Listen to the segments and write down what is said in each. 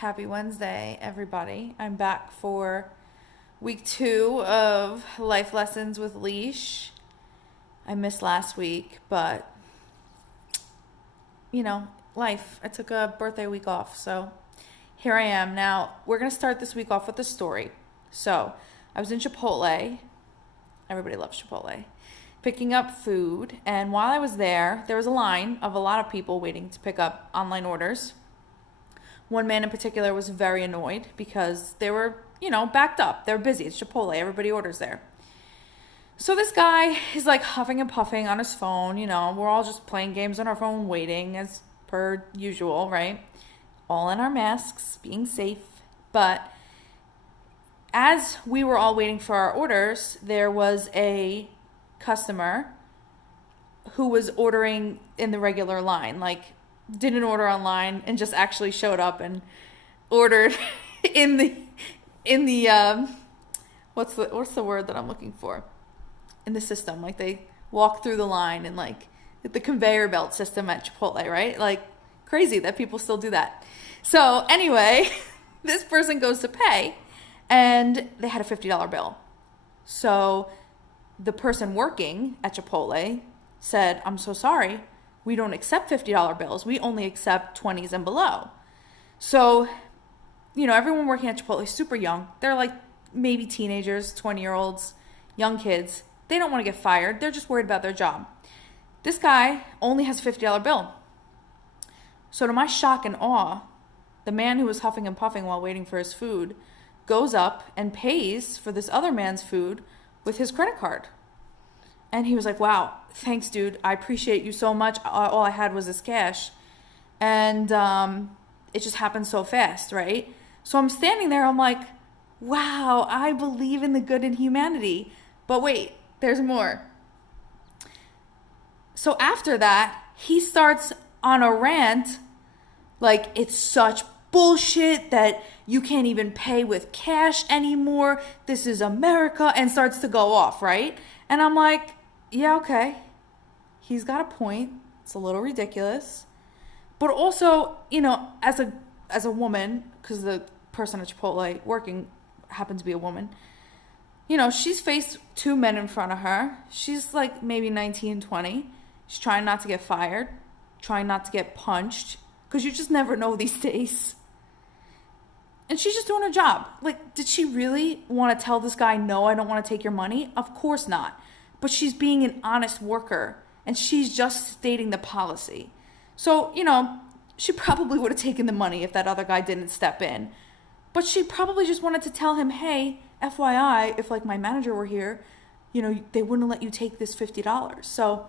Happy Wednesday, everybody. I'm back for week 2 of Life Lessons with Leash. I missed last week, but, life. I took a birthday week off, so here I am. Now, we're going to start this week off with a story. So, I was in Chipotle. Everybody loves Chipotle. Picking up food, and while I was there was a line of a lot of people waiting to pick up online orders. One man in particular was very annoyed because they were, backed up. They're busy. It's Chipotle. Everybody orders there. So this guy is like huffing and puffing on his phone. We're all just playing games on our phone, waiting as per usual, right? All in our masks, being safe. But as we were all waiting for our orders, there was a customer who was ordering in the regular line, like didn't order online and just actually showed up and ordered in the what's the word that I'm looking for, in the system. Like they walk through the line and like the conveyor belt system at Chipotle, right? Like crazy that people still do that. So anyway, this person goes to pay and they had a $50 bill. So the person working at Chipotle said, "I'm so sorry. We don't accept $50 bills. We only accept 20s and below." So, everyone working at Chipotle is super young. They're like maybe teenagers, 20-year-olds, young kids. They don't want to get fired. They're just worried about their job. This guy only has a $50 bill. So to my shock and awe, the man who was huffing and puffing while waiting for his food goes up and pays for this other man's food with his credit card. And he was like, "Wow, thanks, dude. I appreciate you so much. All I had was this cash." And it just happened so fast, right? So I'm standing there. I'm like, wow, I believe in the good in humanity. But wait, there's more. So after that, he starts on a rant like it's such bullshit that you can't even pay with cash anymore. This is America, and starts to go off, right? And I'm like, yeah, okay. He's got a point. It's a little ridiculous. But also, as a woman, because the person at Chipotle working happened to be a woman, she's faced 2 men in front of her. She's like maybe 19, 20. She's trying not to get fired, trying not to get punched, because you just never know these days. And she's just doing her job. Like, did she really want to tell this guy, "No, I don't want to take your money"? Of course not. But she's being an honest worker, and she's just stating the policy. So, she probably would have taken the money if that other guy didn't step in. But she probably just wanted to tell him, "Hey, FYI, if like my manager were here, they wouldn't let you take this $50. So,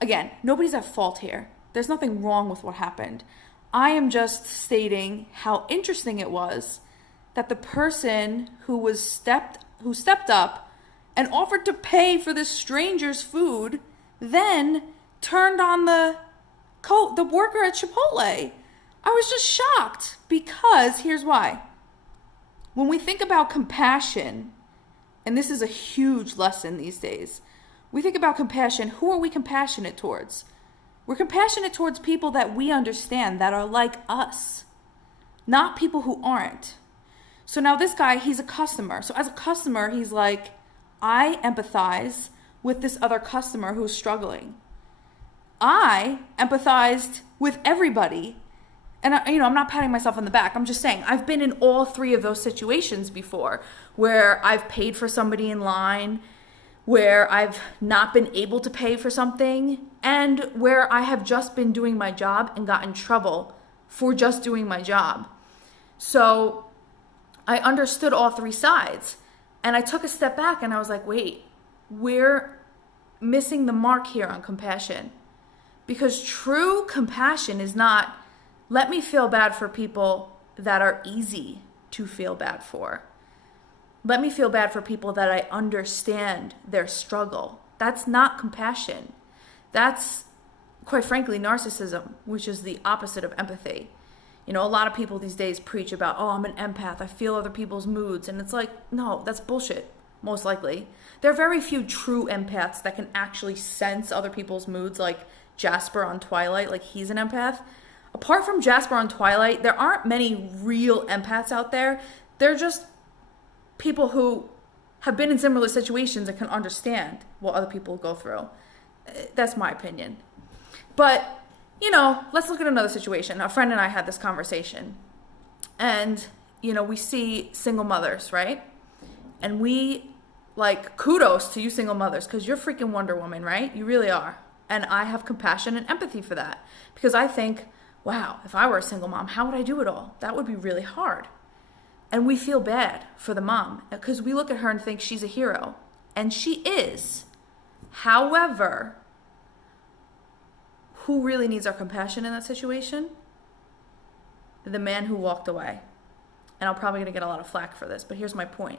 again, nobody's at fault here. There's nothing wrong with what happened. I am just stating how interesting it was that the person who stepped up and offered to pay for this stranger's food then turned on the worker at Chipotle. I was just shocked because here's why. When we think about compassion, and this is a huge lesson these days, we think about compassion. Who are we compassionate towards? We're compassionate towards people that we understand, that are like us, not people who aren't. So now this guy, he's a customer. So as a customer, he's like, I empathize with this other customer who's struggling. I empathized with everybody. And I'm not patting myself on the back. I'm just saying I've been in all 3 of those situations before, where I've paid for somebody in line, where I've not been able to pay for something, and where I have just been doing my job and got in trouble for just doing my job. So I understood all 3 sides, and I took a step back and I was like, wait, we're missing the mark here on compassion. Because true compassion is not, let me feel bad for people that are easy to feel bad for. Let me feel bad for people that I understand their struggle. That's not compassion. That's, quite frankly, narcissism, which is the opposite of empathy. A lot of people these days preach about, "Oh, I'm an empath. I feel other people's moods." And it's like, no, that's bullshit, most likely. There are very few true empaths that can actually sense other people's moods, like Jasper on Twilight, like he's an empath. apart from Jasper on Twilight, there aren't many real empaths out there. They're just people who have been in similar situations and can understand what other people go through. That's my opinion. But, let's look at another situation. A friend and I had this conversation. And, we see single mothers, right? And we, kudos to you single mothers, because you're freaking Wonder Woman, right? You really are. And I have compassion and empathy for that. Because I think, wow, if I were a single mom, how would I do it all? That would be really hard. And we feel bad for the mom because we look at her and think she's a hero. And she is. However, who really needs our compassion in that situation? The man who walked away. And I'm probably going to get a lot of flack for this, but here's my point.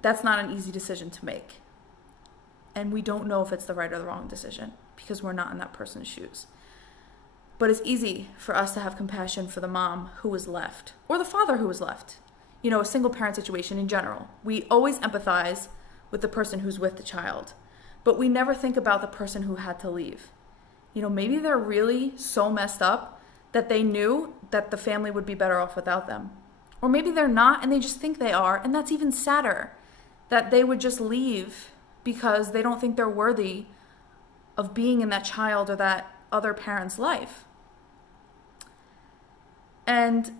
That's not an easy decision to make. And we don't know if it's the right or the wrong decision because we're not in that person's shoes. But it's easy for us to have compassion for the mom who was left or the father who was left. A single parent situation in general. We always empathize with the person who's with the child, but we never think about the person who had to leave. Maybe they're really so messed up that they knew that the family would be better off without them. Or maybe they're not and they just think they are, and that's even sadder, that they would just leave because they don't think they're worthy of being in that child or that other parent's life. And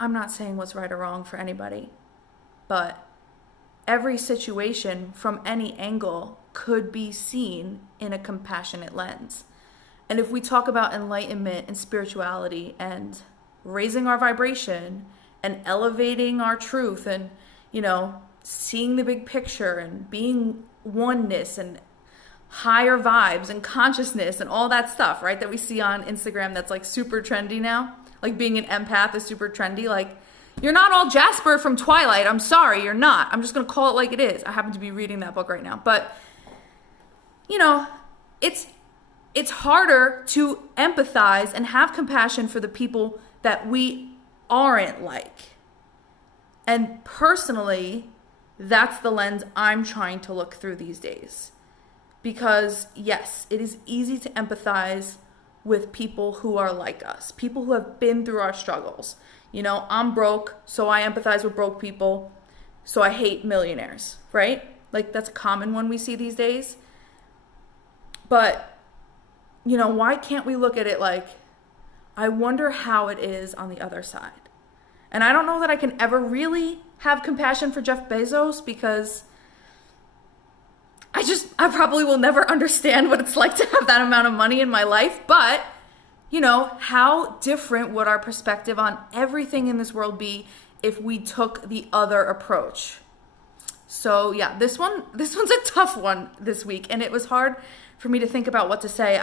I'm not saying what's right or wrong for anybody, but every situation from any angle could be seen in a compassionate lens. And if we talk about enlightenment and spirituality and raising our vibration and elevating our truth and, seeing the big picture and being oneness and higher vibes and consciousness and all that stuff, right, that we see on Instagram that's super trendy now. Like being an empath is super trendy. You're not all Jasper from Twilight. I'm sorry, you're not. I'm just going to call it like it is. I happen to be reading that book right now. But, it's harder to empathize and have compassion for the people that we aren't like. And personally, that's the lens I'm trying to look through these days. Because yes, it is easy to empathize with people who are like us, people who have been through our struggles. I'm broke, so I empathize with broke people, so I hate millionaires, right? That's a common one we see these days. But, why can't we look at it I wonder how it is on the other side? And I don't know that I can ever really have compassion for Jeff Bezos because I probably will never understand what it's like to have that amount of money in my life. But, how different would our perspective on everything in this world be if we took the other approach? So yeah, this one's a tough one this week. And it was hard for me to think about what to say.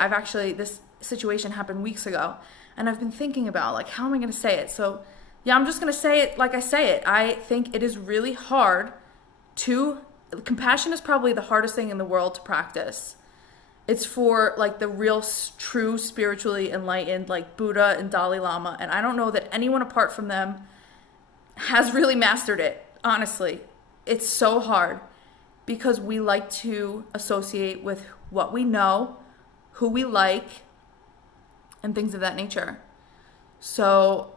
This situation happened weeks ago. And I've been thinking about how am I going to say it? So yeah, I'm just going to say it like I say it. I think it is really hard compassion is probably the hardest thing in the world to practice. It's for the real true spiritually enlightened Buddha and Dalai Lama. And I don't know that anyone apart from them has really mastered it. Honestly, it's so hard because we like to associate with what we know, who we like, and things of that nature. So,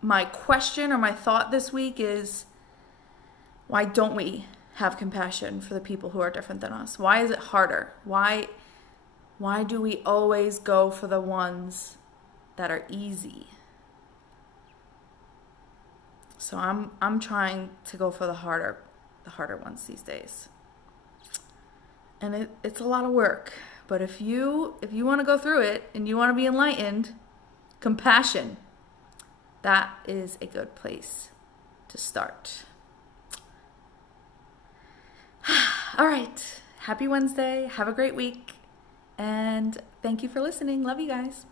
my question or my thought this week is, why don't we have compassion for the people who are different than us? Why is it harder? Why do we always go for the ones that are easy? So I'm trying to go for the harder ones these days. And it's a lot of work. But if you want to go through it and you want to be enlightened, compassion, that is a good place to start. All right. Happy Wednesday. Have a great week. And thank you for listening. Love you guys.